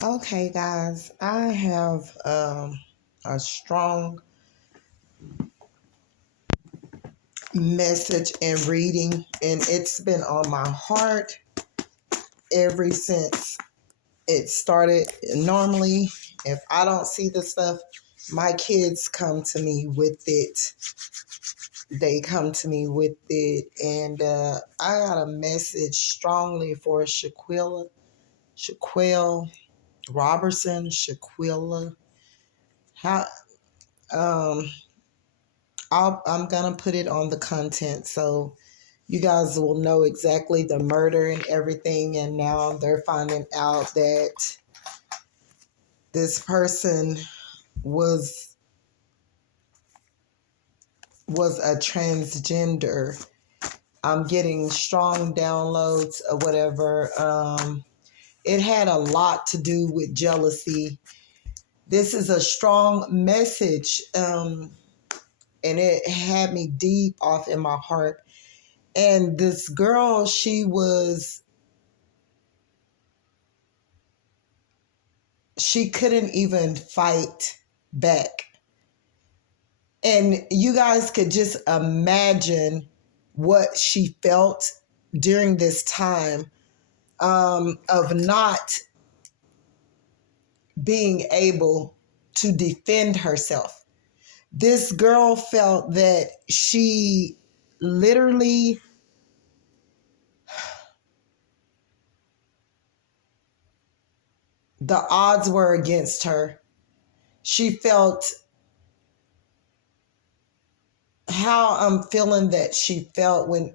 Okay, guys, I have a strong message and reading, and it's been on my heart ever since it started. Normally, if I don't see the stuff, my kids come to me with it. They come to me with it, and I got a message strongly for Shaquille Robertson, Shaquilla. How um I'm gonna put it on the content so you guys will know exactly the murder and everything. And now they're finding out that this person was was a transgender. I'm getting strong downloads or whatever. It had a lot to do with jealousy. This is a strong message, and it had me deep off in my heart. And this girl, she couldn't even fight back. And you guys could just imagine what she felt during this time of not being able to defend herself. This girl felt that she literally, the odds were against her. She felt how I'm feeling that she felt when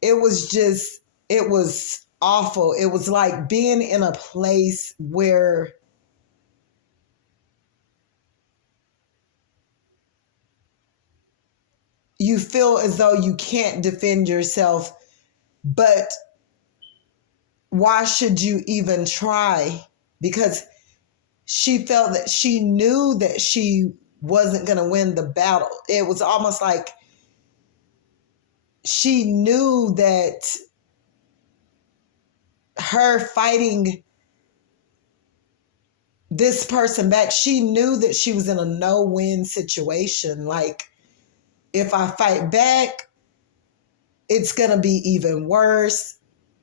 it was awful. It was like being in a place where you feel as though you can't defend yourself, but why should you even try? Because she felt that she knew that she wasn't going to win the battle. It was almost like she knew that her fighting this person back, she knew that she was in a no-win situation. Like, if I fight back, it's going to be even worse.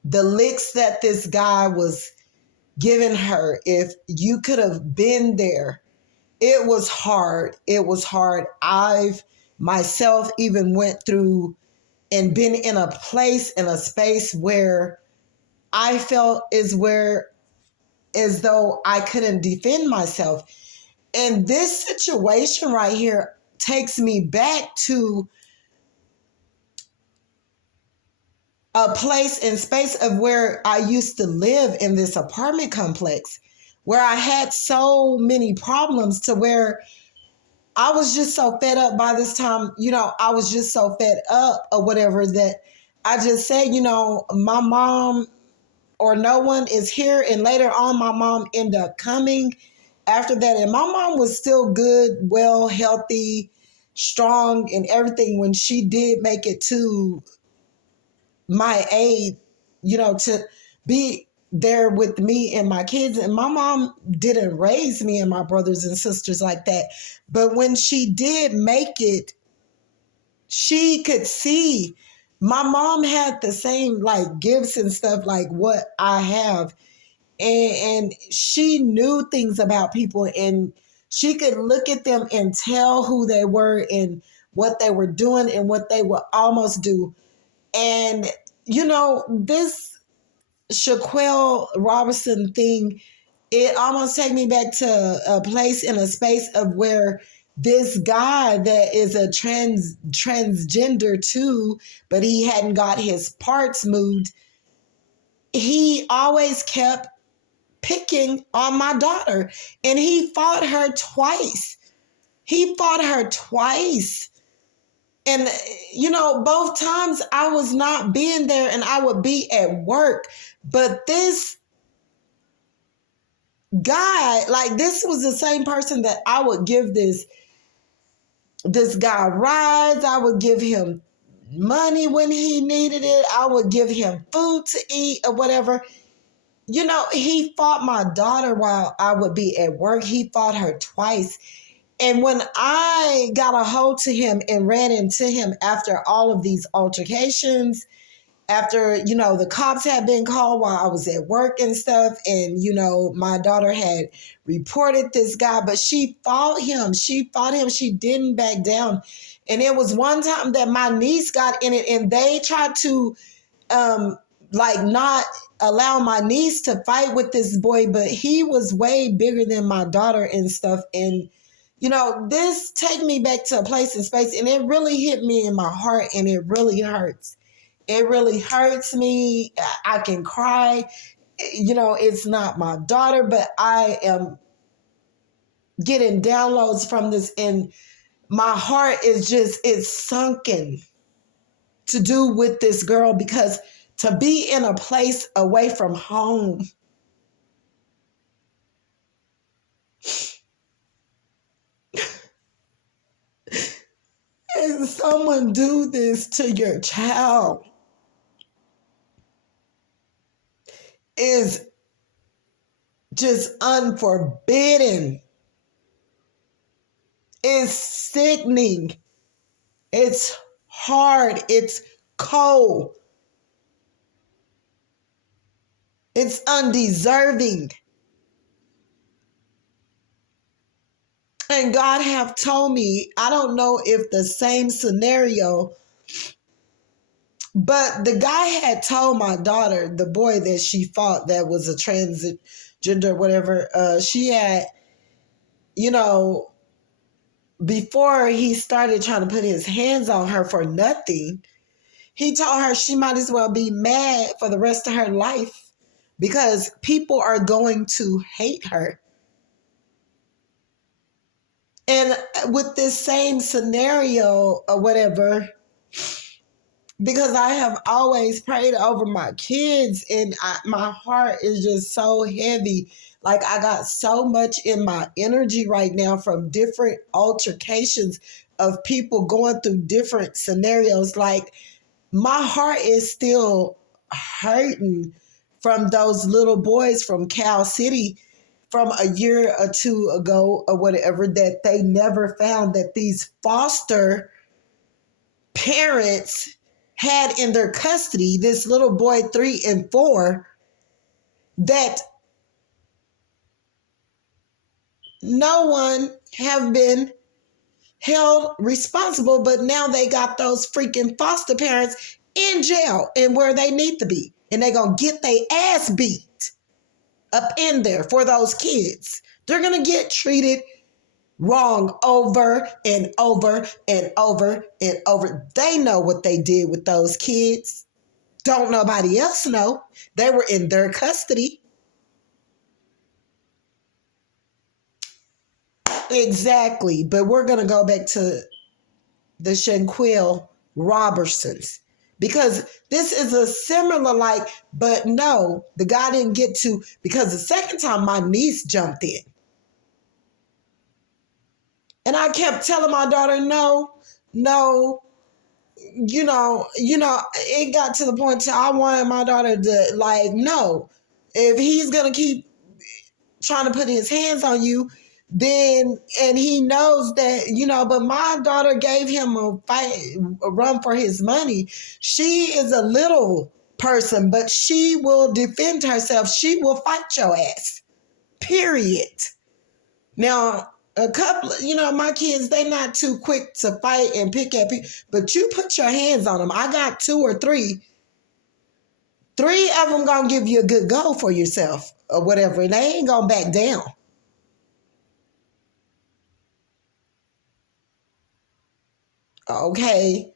The licks that this guy was giving her, if you could have been there, it was hard. It was hard. I've myself even went through and been in a place, in a space where I felt as though I couldn't defend myself. And this situation right here takes me back to a place and space of where I used to live in this apartment complex, where I had so many problems to where I was just so fed up by this time. I was just so fed up or whatever that I just said, my mom or no one is here. And later on, my mom ended up coming after that. And my mom was still good, well, healthy, strong, and everything when she did make it to my aid, to be there with me and my kids. And my mom didn't raise me and my brothers and sisters like that. But when she did make it, she could see my mom had the same like gifts and stuff like what I have. And she knew things about people, and she could look at them and tell who they were and what they were doing and what they would almost do. And, this Shaquille Robinson thing, it almost take me back to a place in a space of where this guy that is a transgender too, but he hadn't got his parts moved. He always kept picking on my daughter, and he fought her twice. He fought her twice. And, both times I was not being there and I would be at work. But this guy, like, this was the same person that I would give this guy rides. I would give him money when he needed it. I would give him food to eat or whatever. he fought my daughter while I would be at work. He fought her twice. And when I got a hold to him and ran into him after all of these altercations, after, the cops had been called while I was at work and stuff, and, my daughter had reported this guy, but she fought him. She fought him. She didn't back down. And it was one time that my niece got in it, and they tried to, not allow my niece to fight with this boy, but he was way bigger than my daughter and stuff. And, this take me back to a place and space, and it really hit me in my heart, and it really hurts. It really hurts me. I can cry. It's not my daughter, but I am getting downloads from this, and my heart it's sunken to do with this girl, because to be in a place away from home, and someone do this to your child is just unforbidden. It's sickening. It's hard. It's cold. It's undeserving. And God have told me, I don't know if the same scenario, but the guy had told my daughter, the boy that she fought that was a transgender, whatever, she had, before he started trying to put his hands on her for nothing, he told her she might as well be mad for the rest of her life, because people are going to hate her. And with this same scenario or whatever, because I have always prayed over my kids, and my heart is just so heavy. Like, I got so much in my energy right now from different altercations of people going through different scenarios. Like, my heart is still hurting from those little boys from Cal City from a year or two ago or whatever, that they never found, that these foster parents had in their custody, this little boy 3 and 4, that no one have been held responsible, but now they got those freaking foster parents in jail and where they need to be, and they gonna get their ass beat up in there for those kids. They're gonna get treated wrong over and over and over and over. They know what they did with those kids. Don't nobody else know. They were in their custody. Exactly. But we're going to go back to the Shanquella Robertsons, because this is a similar, but no, the guy didn't get to, because the second time my niece jumped in. And I kept telling my daughter, no, it got to the point to I wanted my daughter to, no, if he's going to keep trying to put his hands on you, then, and he knows that, but my daughter gave him a run for his money. She is a little person, but she will defend herself. She will fight your ass, period. Now, a couple, my kids, they not too quick to fight and pick at people, but you put your hands on them. I got 2 or 3. 3 of them gonna give you a good go for yourself or whatever, and they ain't gonna back down. Okay.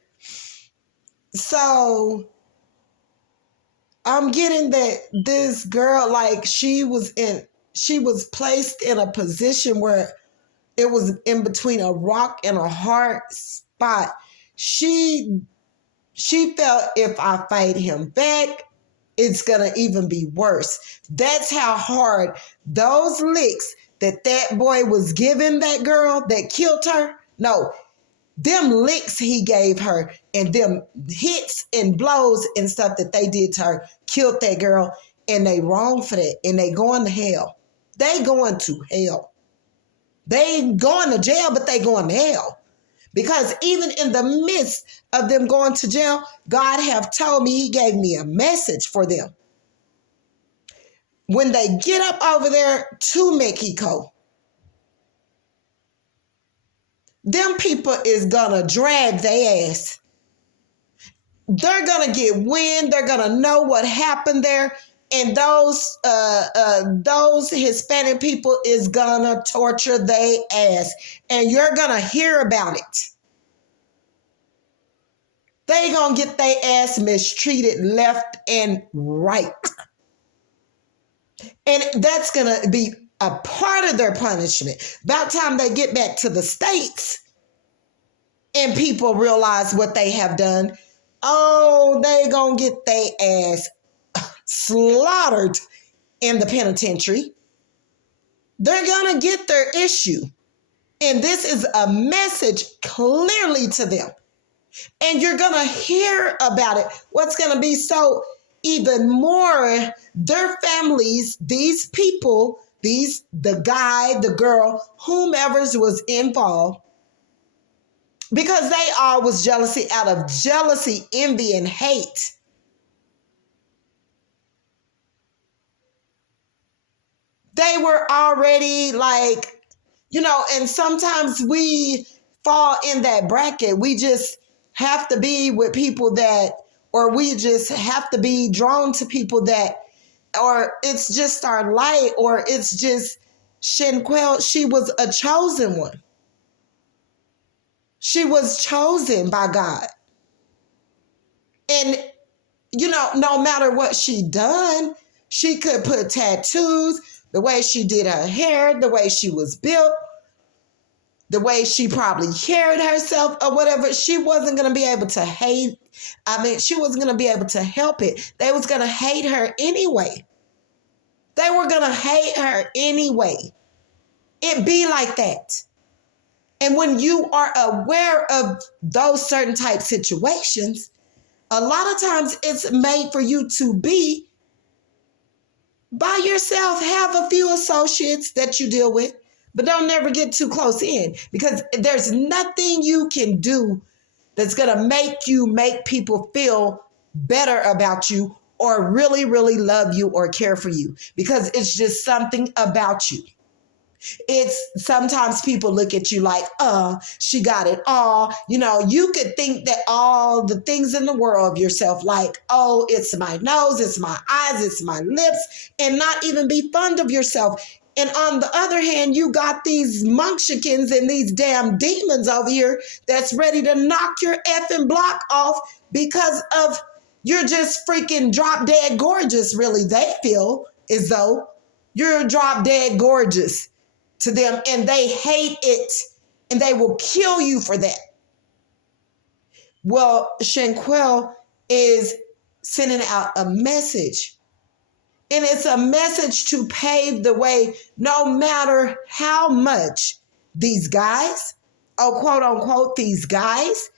So I'm getting that this girl, she was placed in a position where it was in between a rock and a hard spot. She felt if I fight him back, it's going to even be worse. That's how hard those licks that boy was giving that girl that killed her. No, them licks he gave her and them hits and blows and stuff that they did to her killed that girl. And they wrong for that. And they going to hell. They going to hell. They going to jail, but they going to hell. Because even in the midst of them going to jail, God have told me, he gave me a message for them. When they get up over there to Mexico, them people is gonna drag their ass. They're gonna get wind. They're gonna know what happened there. And those Hispanic people is gonna torture their ass. And you're gonna hear about it. They gonna get their ass mistreated left and right. And that's gonna be a part of their punishment. About time they get back to the States and people realize what they have done, oh, they gonna get their ass slaughtered in the penitentiary. They're gonna get their issue. And this is a message clearly to them. And you're gonna hear about it. What's gonna be so even more, their families, these people, the guy, the girl, whomever's was involved, because they all was jealousy, out of jealousy, envy, and hate. They were already like, and sometimes we fall in that bracket. We just have to be with people that, or we just have to be drawn to people that, or it's just our light, or it's just Shanquella. She was a chosen one. She was chosen by God. And, no matter what she done, she could put tattoos, the way she did her hair, the way she was built, the way she probably carried herself or whatever. She wasn't going to be able to hate. She wasn't going to be able to help it. They was going to hate her anyway. They were going to hate her anyway. It be like that. And when you are aware of those certain type situations, a lot of times it's made for you to be by yourself. Have a few associates that you deal with, but don't never get too close in, because there's nothing you can do that's going to make people feel better about you or really, really love you or care for you, because it's just something about you. It's sometimes people look at you like, she got it all. You could think that all the things in the world of yourself, like, oh, it's my nose, it's my eyes, it's my lips, and not even be fond of yourself. And on the other hand, you got these munchkins and these damn demons over here that's ready to knock your effing block off because of you're just freaking drop dead gorgeous. Really, they feel as though you're drop dead gorgeous to them, and they hate it, and they will kill you for that. Well, Shanquella is sending out a message, and it's a message to pave the way, no matter how much these guys, quote unquote, these guys,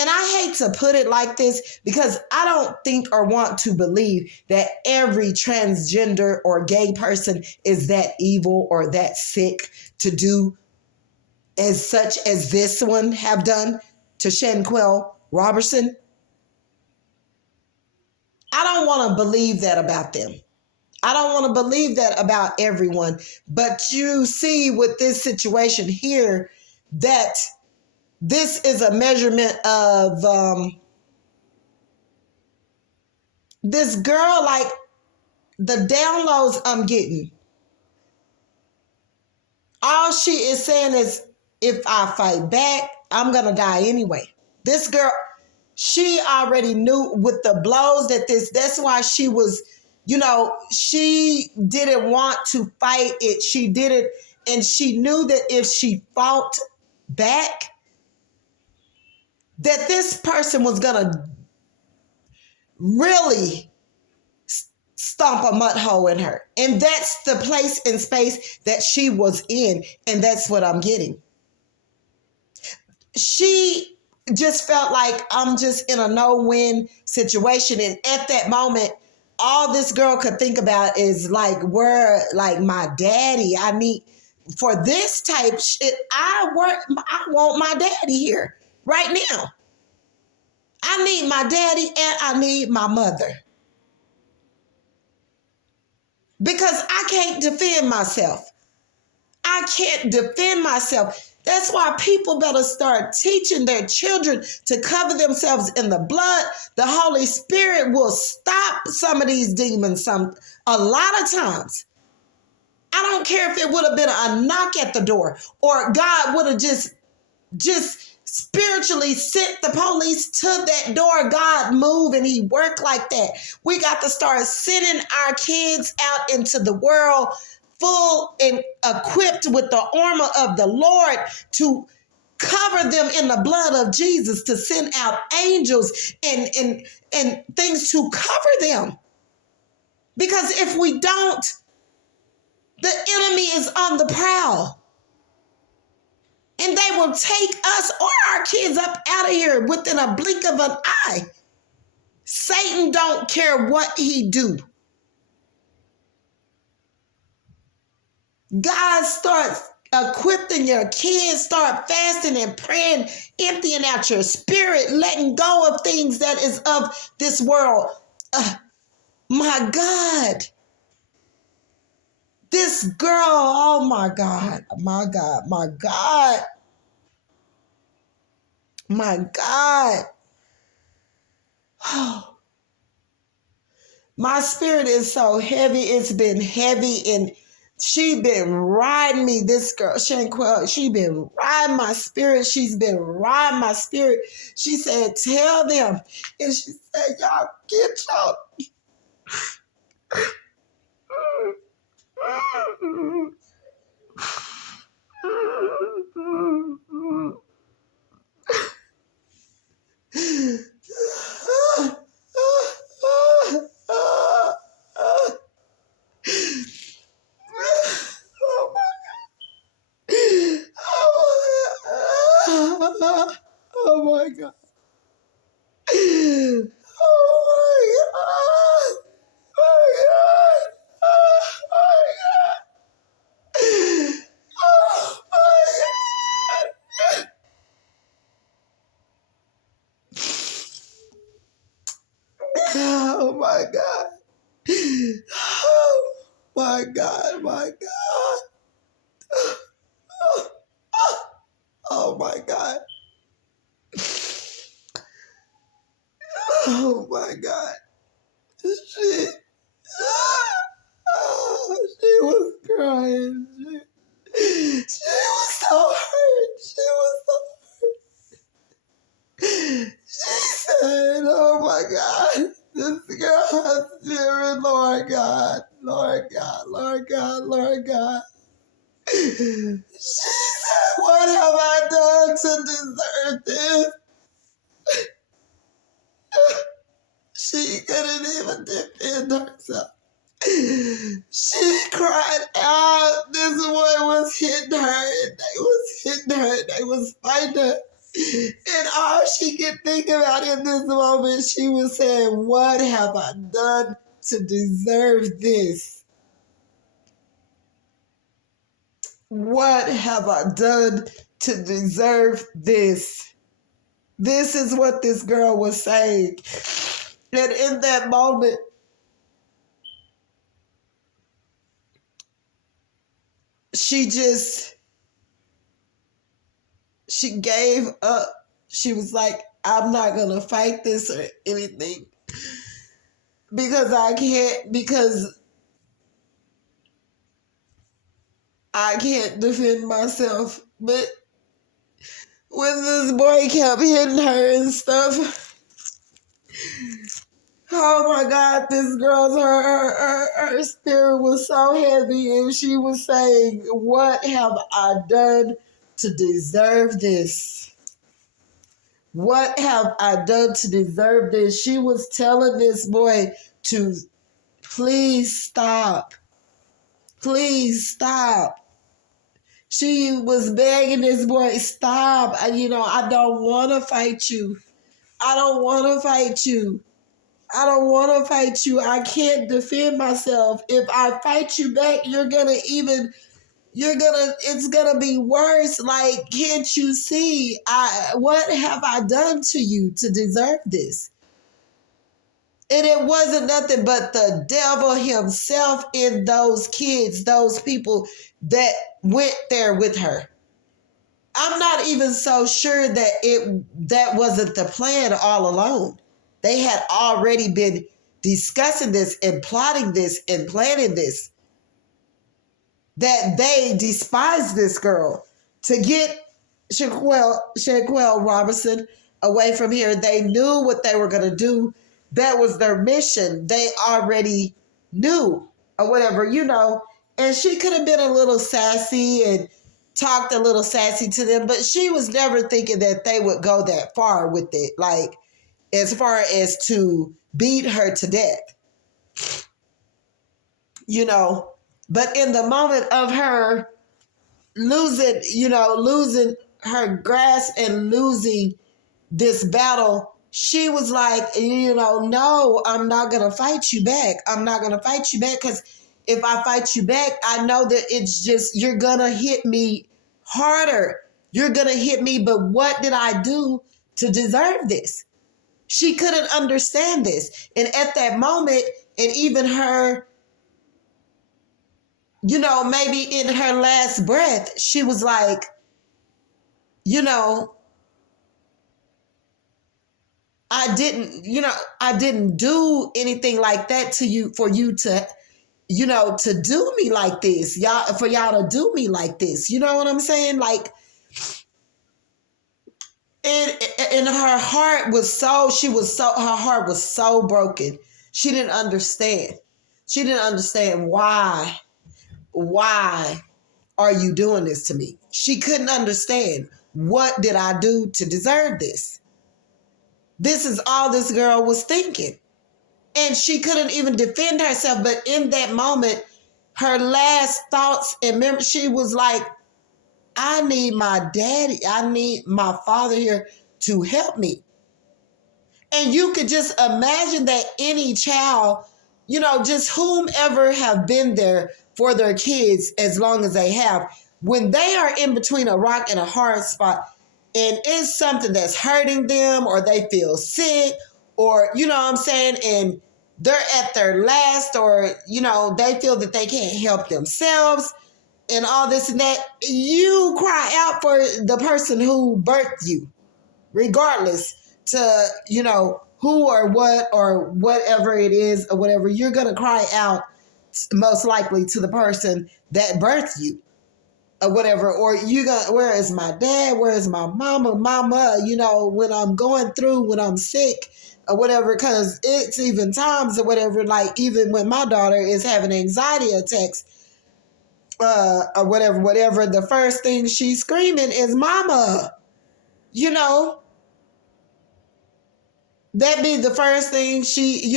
and I hate to put it like this because I don't think or want to believe that every transgender or gay person is that evil or that sick to do as such as this one have done to Shanquella Robertson. I don't want to believe that about them. I don't want to believe that about everyone. But you see with this situation here that this is a measurement of this girl, like the downloads I'm getting. All she is saying is, if I fight back, I'm going to die anyway. This girl, she already knew with the blows that's why she was, she didn't want to fight it. She did it, and she knew that if she fought back, that this person was going to really stomp a mud hole in her. And that's the place and space that she was in. And that's what I'm getting. She just felt like I'm just in a no-win situation. And at that moment, all this girl could think about is like, where, like, my daddy. I need, for this type shit, I want my daddy here right now. I need my daddy and I need my mother. Because I can't defend myself. I can't defend myself. That's why people better start teaching their children to cover themselves in the blood. The Holy Spirit will stop some of these demons a lot of times. I don't care if it would have been a knock at the door or God would have just spiritually sent the police to that door. God moved and he worked like that. We got to start sending our kids out into the world full and equipped with the armor of the Lord to cover them in the blood of Jesus, to send out angels and things to cover them. Because if we don't, the enemy is on the prowl. And they will take us or our kids up out of here within a blink of an eye. Satan don't care what he do. God starts equipping your kids, start fasting and praying, emptying out your spirit, letting go of things that is of this world. My God. This girl, oh my God, my God, my God. My God. Oh, my spirit is so heavy. It's been heavy and she been riding me. This girl, Shanquella, she been riding my spirit. She's been riding my spirit. She said, tell them. And she said, y'all get y'all. Oh my God. Oh my God. Oh my God. Oh my God. Oh my God. Oh my God. Oh my God. My God. Oh my God. Oh my God. She, she was crying. She was so hurt. She was so hurt. She said, oh my God, this girl has spirit, Lord God, Lord God, Lord God, Lord God. She said, what have I done to deserve this? She couldn't even defend herself. She cried out. This boy was hitting her, and they was hitting her, and they was fighting her. And all she could think about in this moment, she was saying, what have I done to deserve this? What have I done to deserve this? This is what this girl was saying. And in that moment, she gave up. She was like, I'm not going to fight this or anything because I can't defend myself. But when this boy kept hitting her and stuff, oh my God, this girl's, her spirit was so heavy and she was saying, what have I done to deserve this? What have I done to deserve this? She was telling this boy to please stop. Please stop. She was begging this boy, stop. I don't want to fight you. I don't want to fight you. I don't want to fight you. I can't defend myself. If I fight you back, it's gonna be worse. Like, can't you see? What have I done to you to deserve this? And it wasn't nothing but the devil himself in those kids, those people that went there with her. I'm not even so sure that wasn't the plan all along. They had already been discussing this and plotting this and planning this, that they despised this girl to get Shanquella Robinson away from here. They knew what they were going to do. That was their mission. They already knew or whatever, And she could have been a little sassy and talked a little sassy to them, but she was never thinking that they would go that far with it, like as far as to beat her to death, you know. But in the moment of her losing her grasp and losing this battle, she was like, no, I'm not going to fight you back. I'm not going to fight you back, because if I fight you back, I know that it's just, you're going to hit me harder. You're going to hit me. But what did I do to deserve this? She couldn't understand this. And at that moment, and even her, maybe in her last breath, she was like, I didn't do anything like that to you for you to, to do me like this. For y'all to do me like this. You know what I'm saying? Like, and her heart was her heart was so broken. She didn't understand. She didn't understand why are you doing this to me? She couldn't understand. What did I do to deserve this? This is all this girl was thinking. And she couldn't even defend herself. But in that moment, her last thoughts and memories, she was like, I need my daddy. I need my father here to help me. And you could just imagine that any child, just whomever have been there for their kids as long as they have, when they are in between a rock and a hard spot, and it's something that's hurting them, or they feel sick, or, and they're at their last, or, they feel that they can't help themselves and all this and that, you cry out for the person who birthed you, regardless to, who or what or whatever it is or whatever. You're going to cry out most likely to the person that birthed you or whatever. Or where is my dad? Where is my mama, when I'm going through, when I'm sick or whatever, because it's even times or whatever, like even when my daughter is having anxiety attacks, or whatever, the first thing she's screaming is mama, that be the first thing she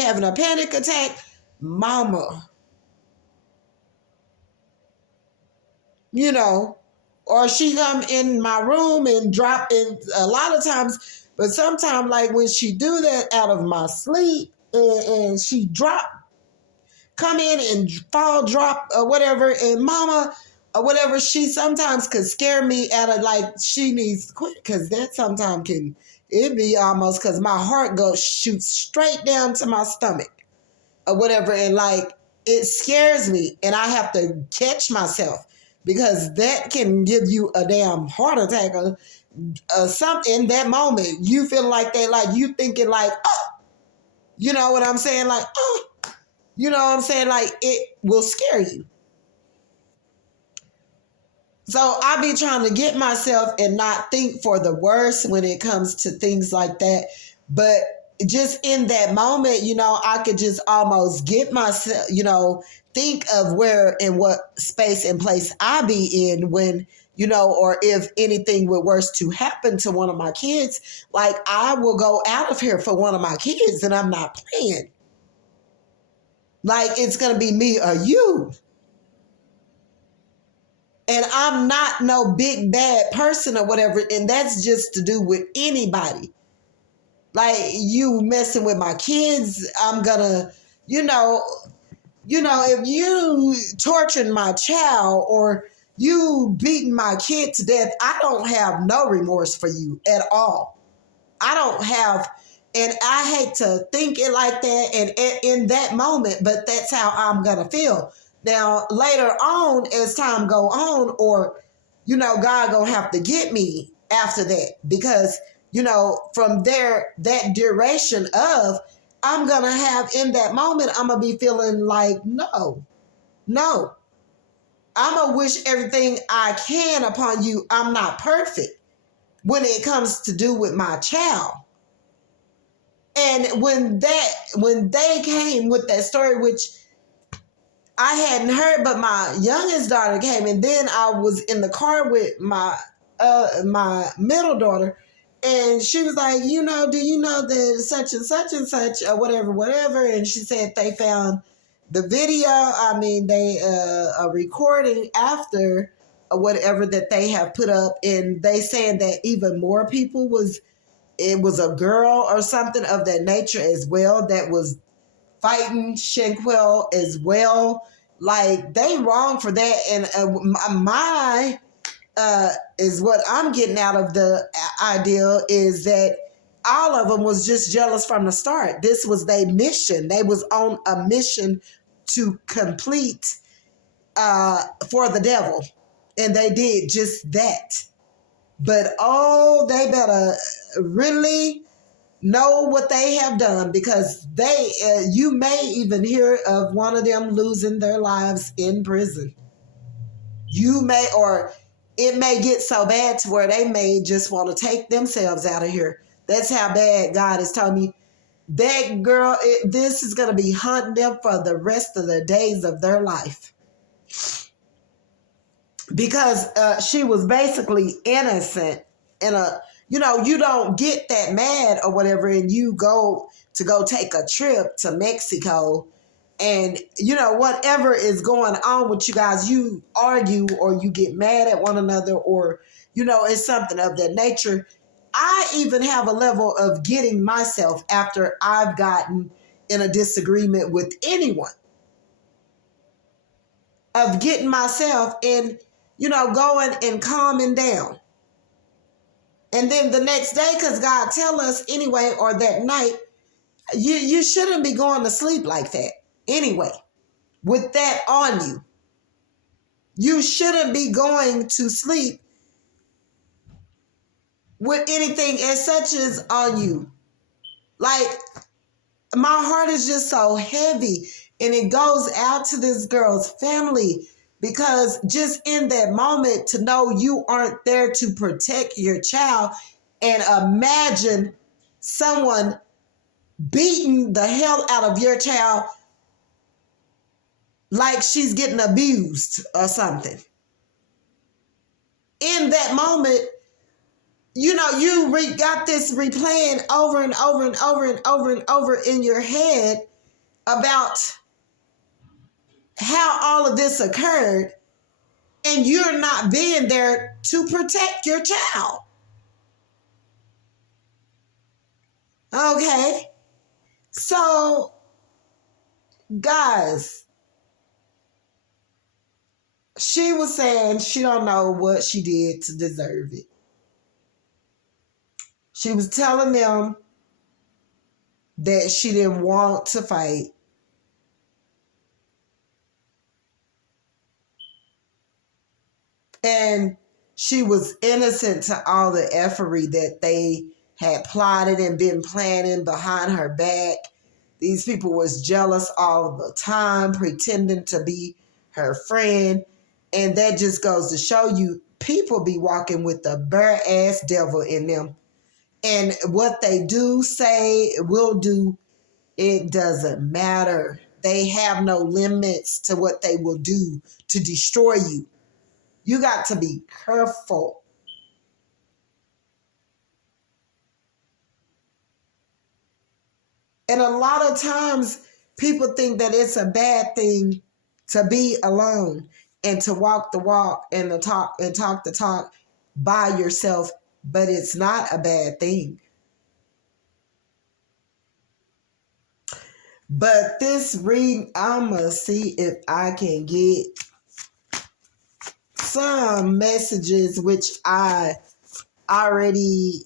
having a panic attack, mama, or she come in my room and drop in a lot of times, but sometimes like when she do that out of my sleep, and she come in and drop or whatever, and mama or whatever, she sometimes could scare me out of like she needs to quit, because that sometimes it be almost, because my heart shoots straight down to my stomach or whatever, and like it scares me and I have to catch myself, because that can give you a damn heart attack or something. In that moment you feel like that, like you thinking like, oh, you know what I'm saying, like, oh, you know what I'm saying? Like, it will scare you. So I be trying to get myself and not think for the worst when it comes to things like that. But just in that moment, I could just almost get myself, think of where and what space and place I be in when, or if anything were worse to happen to one of my kids, like I will go out of here for one of my kids, and I'm not playing. Like, it's going to be me or you. And I'm not no big bad person or whatever. And that's just to do with anybody. Like, you messing with my kids, I'm gonna, you know, if you torturing my child or you beating my kid to death, I don't have no remorse for you at all. I don't have, and I hate to think it like that and in that moment, but that's how I'm gonna feel. Now later on, as time go on, or God gonna have to get me after that, because from there, that duration of, I'm gonna have, in that moment, I'm gonna be feeling like, no, I'm gonna wish everything I can upon you. I'm not perfect when it comes to do with my child. And when they came with that story, which I hadn't heard, but my youngest daughter came, and then I was in the car with my middle daughter, and she was like, do you know that such and such, or whatever, and she said they found the video. I mean, they a recording after whatever that they have put up, and they saying that even more people it was a girl or something of that nature as well that was fighting Shanquella as well. Like, they wrong for that. And my is what I'm getting out of the idea is that all of them was just jealous from the start. This was their mission. They was on a mission to complete for the devil. And they did just that. But they better really know what they have done, because you may even hear of one of them losing their lives in prison. You may, or it may get so bad to where they may just want to take themselves out of here. That's how bad God has told me. That girl, this is going to be haunting them for the rest of the days of their life, because she was basically innocent in a, you don't get that mad or whatever, and you go take a trip to Mexico, and whatever is going on with you guys, you argue or you get mad at one another, or it's something of that nature. I even have a level of getting myself after I've gotten in a disagreement with anyone, of getting myself in, going and calming down. And then the next day, because God tell us anyway, or that night, you shouldn't be going to sleep like that anyway, with that on you. You shouldn't be going to sleep with anything as such as on you. Like, my heart is just so heavy, and it goes out to this girl's family, because just in that moment, to know you aren't there to protect your child, and imagine someone beating the hell out of your child like she's getting abused or something. In that moment, you got this replaying over and over and over and over and over in your head about how all of this occurred, and you're not being there to protect your child. Okay? So, guys, she was saying she don't know what she did to deserve it. She was telling them that she didn't want to fight. And she was innocent to all the effery that they had plotted and been planning behind her back. These people was jealous all the time, pretending to be her friend. And that just goes to show you, people be walking with the bare ass devil in them. And what they do, say, will do, it doesn't matter. They have no limits to what they will do to destroy you. You got to be careful. And a lot of times people think that it's a bad thing to be alone and to walk the walk and to talk the talk by yourself, but it's not a bad thing. But this reading, I'ma see if I can get some messages, which I already,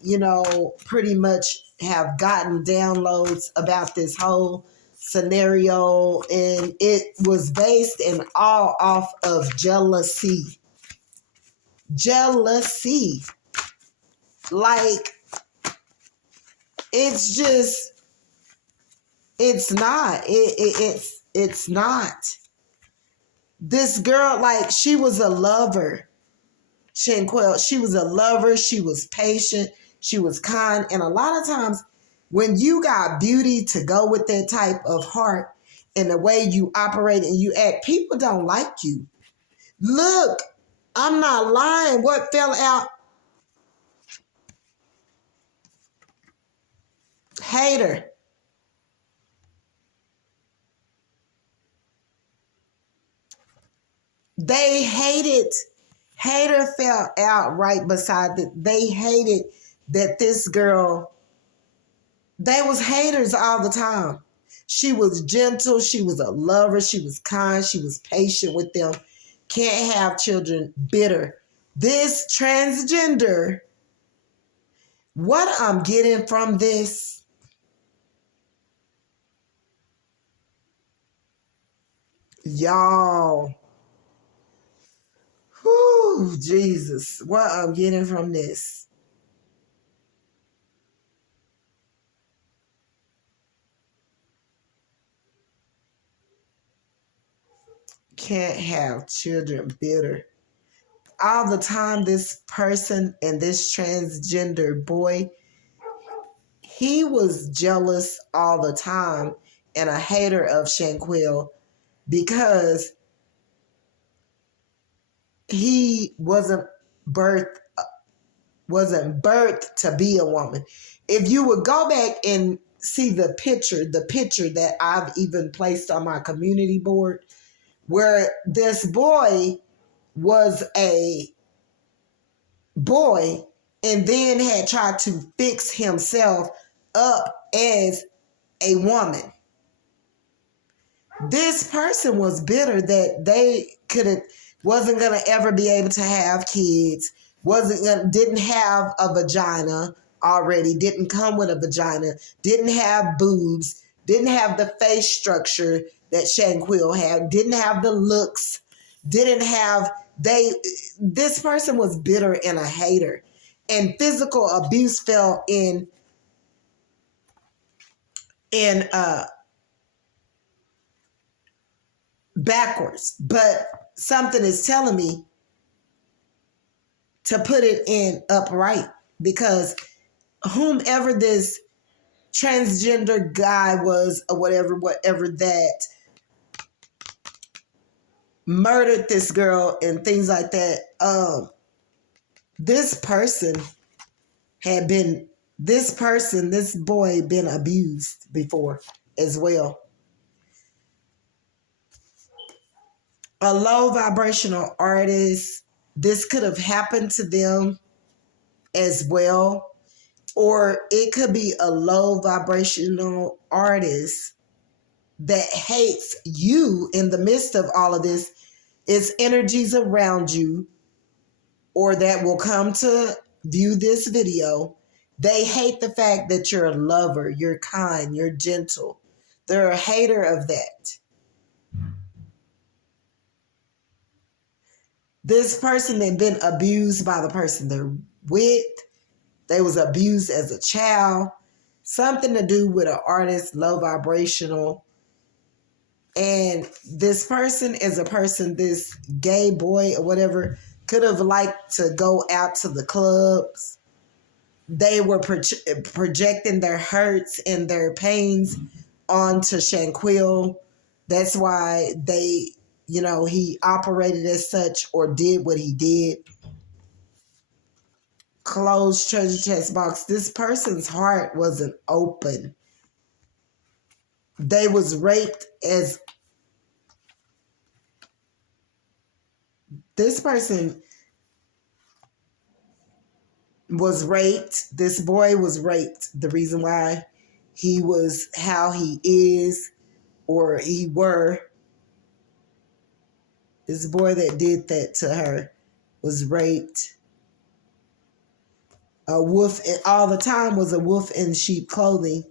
pretty much have gotten downloads about this whole scenario, and it was based in all off of jealousy. Jealousy. Like, it's just, it's not. It's not. This girl, like, she was a lover. Shanquella, she was a lover. She was patient. She was kind. And a lot of times when you got beauty to go with that type of heart and the way you operate and you act, people don't like you. Look, I'm not lying. What fell out? Hater. They hated. Hater fell out right beside that. They hated that this girl, they was haters all the time. She was gentle. She was a lover. She was kind. She was patient with them. Can't have children. Bitter. This transgender, what I'm getting from this, y'all, whew, Jesus, what I'm getting from this. Can't have children. Bitter. All the time, this person and this transgender boy, he was jealous all the time and a hater of Shanquella because he birthed to be a woman. If you would go back and see the picture that I've even placed on my community board, where this boy was a boy and then had tried to fix himself up as a woman. This person was bitter that they wasn't gonna ever be able to have kids, didn't have a vagina already, didn't come with a vagina, didn't have boobs, didn't have the face structure that Shanquella had, didn't have the looks, didn't have this person was bitter and a hater. And physical abuse fell in backwards. But something is telling me to put it in upright, because whomever this transgender guy was or whatever that murdered this girl and things like that, this person this boy been abused before as well. A low vibrational artist, this could have happened to them as well. Or it could be a low vibrational artist that hates you in the midst of all of this. It's energies around you, or that will come to view this video. They hate the fact that you're a lover, you're kind, you're gentle. They're a hater of that. This person had been abused by the person they're with. They was abused as a child. Something to do with an artist, low vibrational. And this person is a person, this gay boy or whatever, could have liked to go out to the clubs. They were projecting their hurts and their pains onto Shanquella. That's why he operated as such or did what he did. Closed treasure chest box. This person's heart wasn't open. They was raped as this person was raped. This boy was raped. The reason why he was how he is. or he were. This boy that did that to her was raped. A wolf all the time was a wolf in sheep clothing.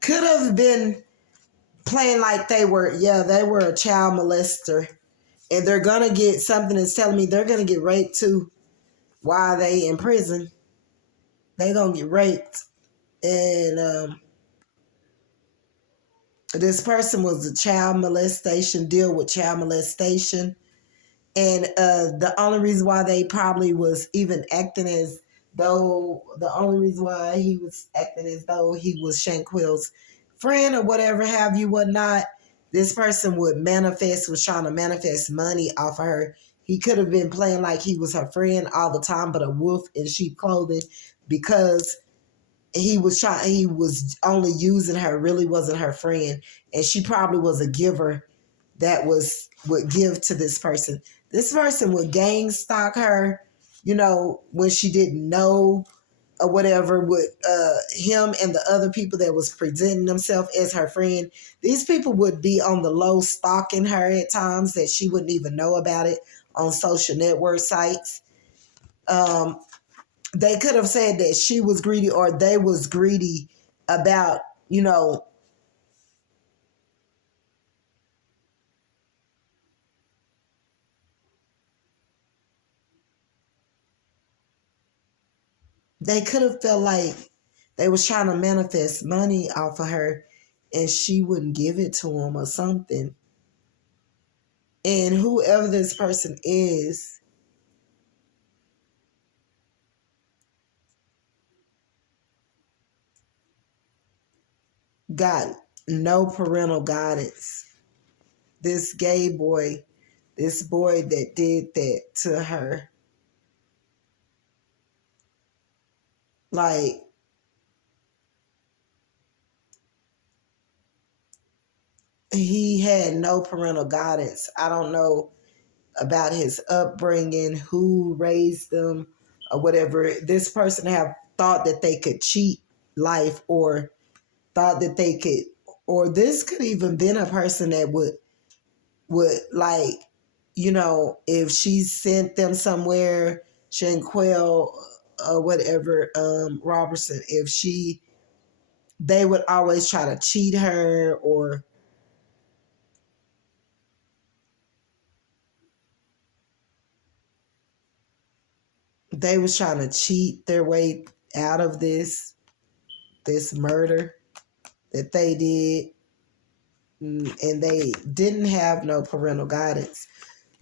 Could have been playing like they were a child molester. And they're going to get something that's telling me they're going to get raped too while they in prison. They going to get raped. And this person was a child molestation, deal with child molestation. And the only reason why they probably was even acting as though, the only reason why he was acting as though he was Shanquella's friend or whatever have you, whatnot, this person was trying to manifest money off of her. He could have been playing like he was her friend all the time, but a wolf in sheep clothing, because he was only using her, really wasn't her friend. And she probably was a giver that would give to this person. This person would gang stalk her, when she didn't know or whatever, with him and the other people that was presenting themselves as her friend. These people would be on the low stalking her at times that she wouldn't even know about it on social network sites. They could have said that she was greedy or they was greedy about, they could have felt like they was trying to manifest money off of her and she wouldn't give it to them or something. And whoever this person is, got no parental guidance. This gay boy, this boy that did that to her, like, he had no parental guidance. I don't know about his upbringing, who raised them, or whatever. This person have thought that they could cheat life, or thought that they could, or this could even been a person that would like, if she sent them somewhere, Shanquella or whatever, Robertson, they would always try to cheat her, or they was trying to cheat their way out of this murder that they did. And they didn't have no parental guidance.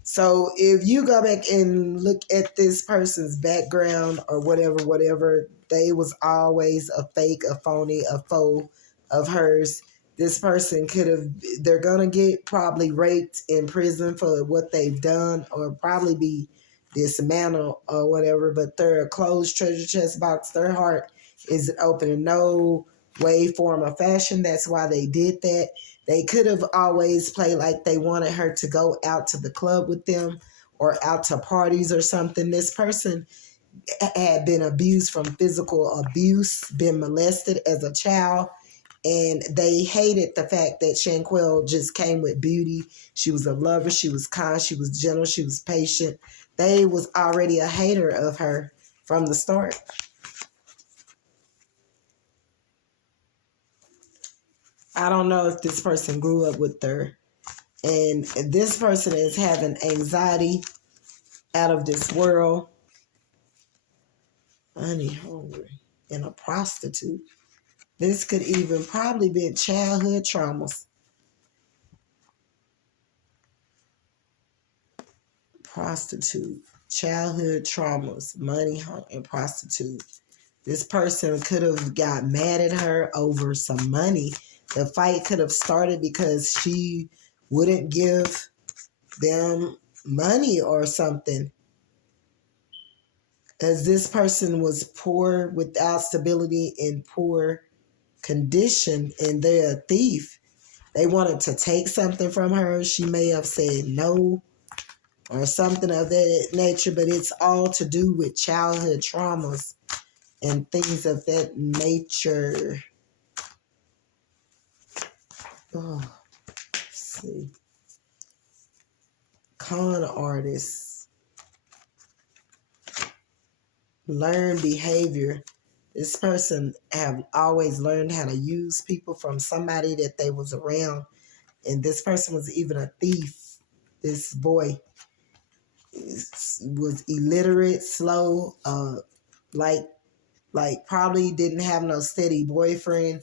So if you go back and look at this person's background or whatever, they was always a fake, a phony, a foe of hers. This person they're going to get probably raped in prison for what they've done, or probably be dismantled or whatever, but they're a closed treasure chest box. Their heart isn't open in no way, form, or fashion. That's why they did that. They could have always played like they wanted her to go out to the club with them or out to parties or something. This person had been abused from physical abuse, been molested as a child, and they hated the fact that Shanquella just came with beauty. She was a lover, she was kind, she was gentle, she was patient. They was already a hater of her from the start. I don't know if this person grew up with her. And this person is having anxiety out of this world. Money hungry and a prostitute. This could even probably be childhood traumas. Prostitute. Childhood traumas. Money hungry and prostitute. This person could have got mad at her over some money. The fight could have started because she wouldn't give them money or something. As this person was poor, without stability, in poor condition, and they're a thief. They wanted to take something from her. She may have said no or something of that nature, but it's all to do with childhood traumas and things of that nature. Oh, let's see. Con artists learn behavior. This person have always learned how to use people from somebody that they was around, and this person was even a thief. This boy was illiterate, slow, like probably didn't have no steady boyfriend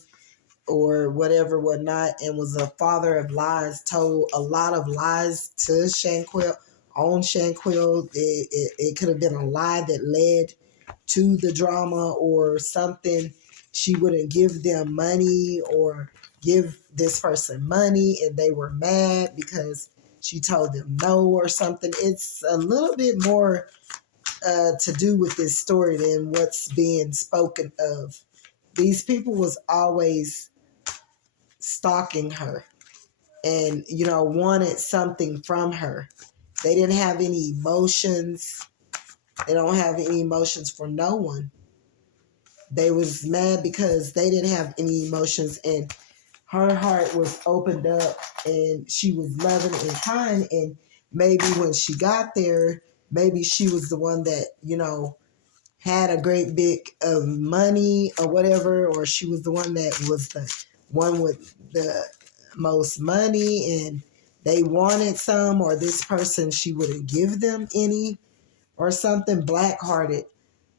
or whatever, whatnot, and was a father of lies, told a lot of lies to Shanquella, on Shanquella. It could have been a lie that led to the drama or something. She wouldn't give them money or give this person money, and they were mad because she told them no or something. It's a little bit more to do with this story than what's being spoken of. These people was always stalking her and, wanted something from her. They didn't have any emotions. They don't have any emotions for no one. They was mad because they didn't have any emotions, and her heart was opened up and she was loving and kind. And maybe when she got there, maybe she was the one that, had a great big of money or whatever, or she was the one that was the one with the most money and they wanted some, or this person, she wouldn't give them any or something. Black hearted,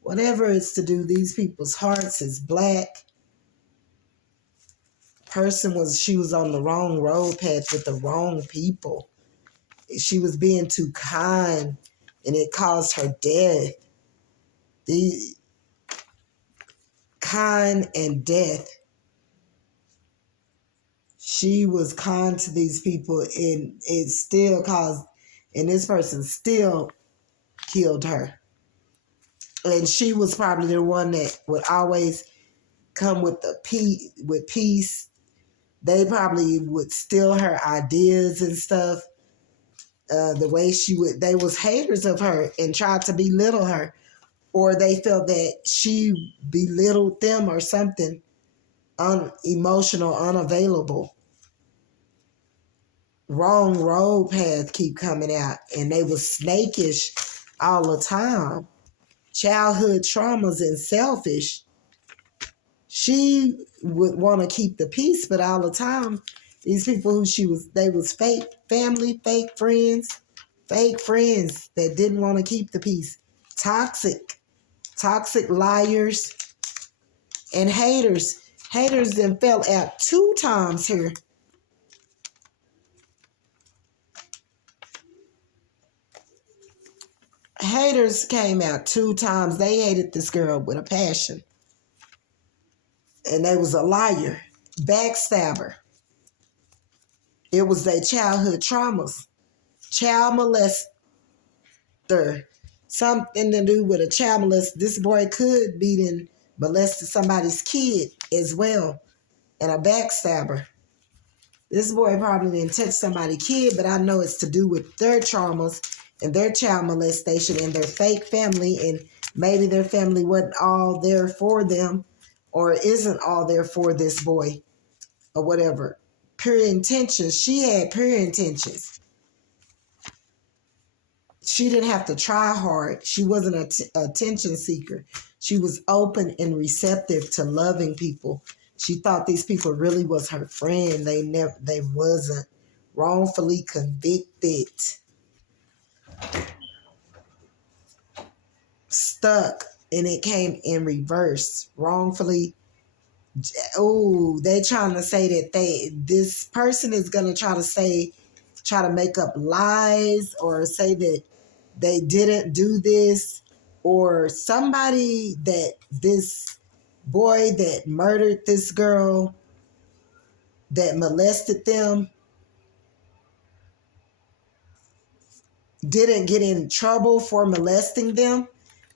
whatever it's to do, these people's hearts is black. She was on the wrong road path with the wrong people. She was being too kind and it caused her death. The kind and death. She was kind to these people and it still caused, and this person still killed her. And she was probably the one that would always come with peace. They probably would steal her ideas and stuff. The way they was haters of her and tried to belittle her, or they felt that she belittled them or something, unemotional, unavailable. Wrong road path keep coming out, and they was snakish all the time. Childhood traumas and selfish. She would want to keep the peace, but all the time, these people they was fake family, fake friends that didn't want to keep the peace. Toxic liars, and haters. Haters then fell out 2 times here. Haters came out 2 times. They hated this girl with a passion. And they was a liar, backstabber. It was their childhood traumas. Child molester. Something to do with a child molester. This boy could be in molested somebody's kid as well. And a backstabber. This boy probably didn't touch somebody's kid, but I know it's to do with their traumas and their child molestation and their fake family, and maybe their family wasn't all there for them or isn't all there for this boy or whatever. Pure intentions. She had pure intentions. She didn't have to try hard. She wasn't an attention seeker. She was open and receptive to loving people. She thought these people really was her friend. They wasn't. Wrongfully convicted. Stuck. And it came in reverse. Wrongfully. Oh, they trying to say that this person is gonna try to make up lies or say that they didn't do this, or somebody that this boy that murdered this girl, that molested them, didn't get in trouble for molesting them,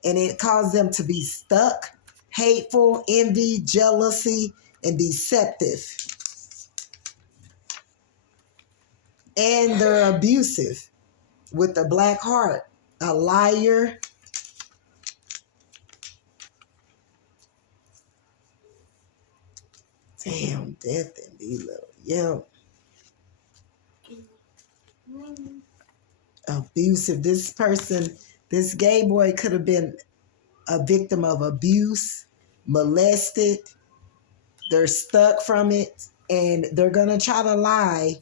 and it caused them to be stuck, hateful, envy, jealousy, and deceptive. And they're abusive with a black heart, a liar, Damn, death and D-Lo. Yeah. Abusive. This gay boy could have been a victim of abuse, molested. They're stuck from it, and they're gonna try to lie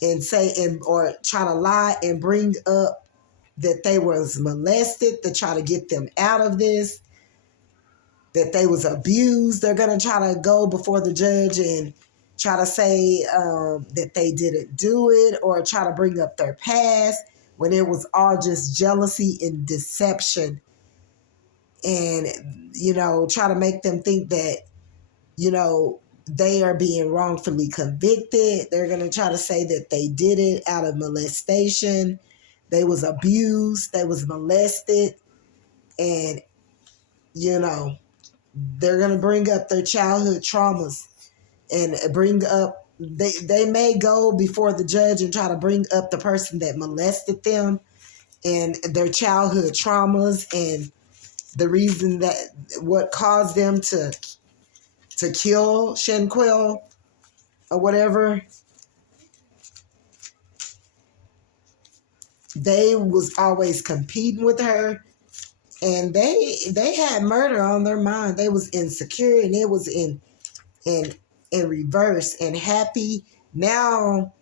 and say or try to lie and bring up that they was molested to try to get them out of this, that they was abused. They're gonna try to go before the judge and try to say that they didn't do it, or try to bring up their past when it was all just jealousy and deception, and try to make them think that they are being wrongfully convicted. They're going to try to say that they did it out of molestation. They was abused. They was molested. And, they're going to bring up their childhood traumas and bring up, they may go before the judge and try to bring up the person that molested them and their childhood traumas and the reason that what caused them to kill Shanquella or whatever. They was always competing with her, and they had murder on their mind. They was insecure, and it was in reverse. And happy now,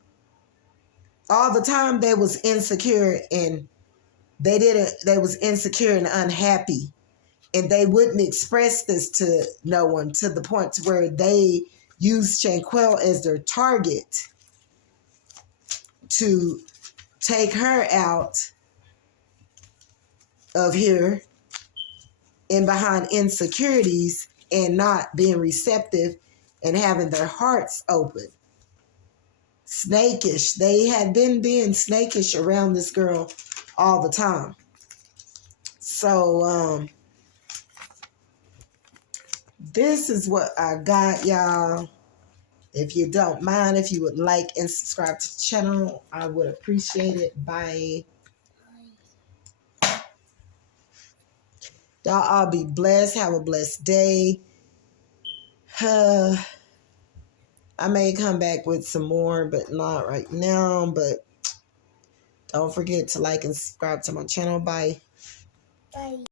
all the time they was insecure, and they was insecure and unhappy, and they wouldn't express this to no one, to the point to where they used Shanquella as their target to take her out of here and behind insecurities and not being receptive and having their hearts open. Snakish. They had been being snakish around this girl all the time. So this is what I got, y'all. If you don't mind, if you would like and subscribe to the channel, I would appreciate it. Bye. Y'all all be blessed. Have a blessed day. I may come back with some more, but not right now. But don't forget to like and subscribe to my channel. Bye. Bye.